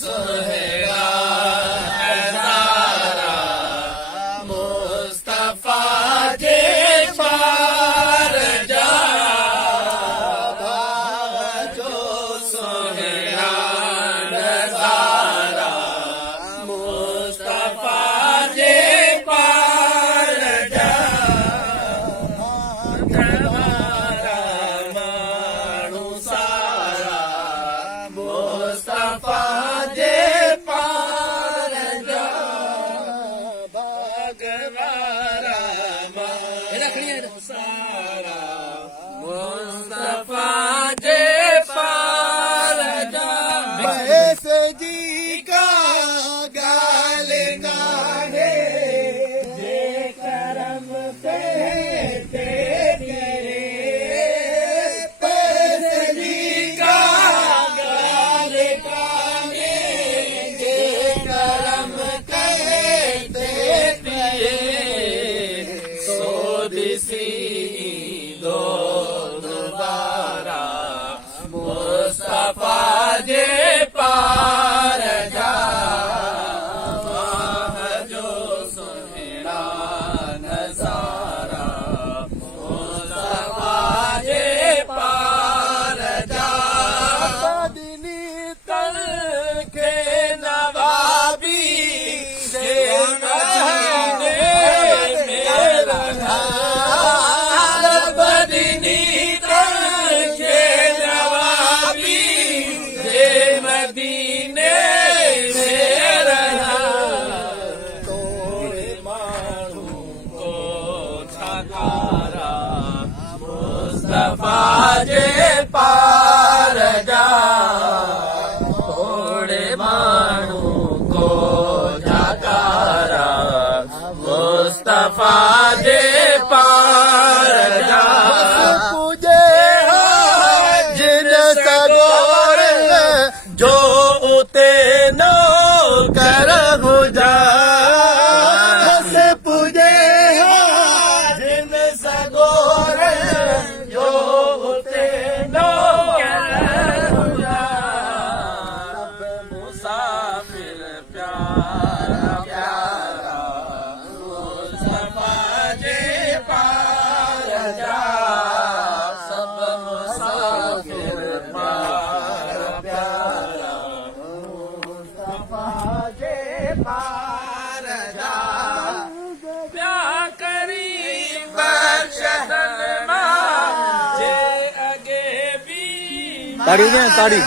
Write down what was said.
सुहेड़ा नज़ारा मुस्तफा जे पार जा जो सुहेड़ा नज़ारा मुस्तफा जे पार जा तमारा माण्हू सारा मुस्तफा जे पार जा भगवारा माण्हू सारा मुस्तफा जे पार जा ऐसे जी का गाल नाहे जे करम पे तेरे पैसे जी का गाल काने जे करम कहते सोदिसी दो दोबारा मुस्तफा जे पार जा जो सुहेड़ा नज़ारा मुस्तफा जे पार जा मदनी तन के नवाबी से मदीने मेरा बदनी तन के नवाबी से मदीने मेरा तोरे माण्हू को छकारा मुस्तफा जे पार जा थोड़े माण्हू को छकारा मुस्तफा जे पार जा पूजे जिन सगोर जो उते नो कर गुजा पूजे जिन सगोर जो उते नो कर गुजा मुसाफिर प्यारा प्यारा मुस्तफा जे पार जा सब मुसाफिर प्यारा प्यारा मुस्तफा जे पार जा प्या करी बख्शदन मां जे अगे भी ताड़ी ने ताड़ी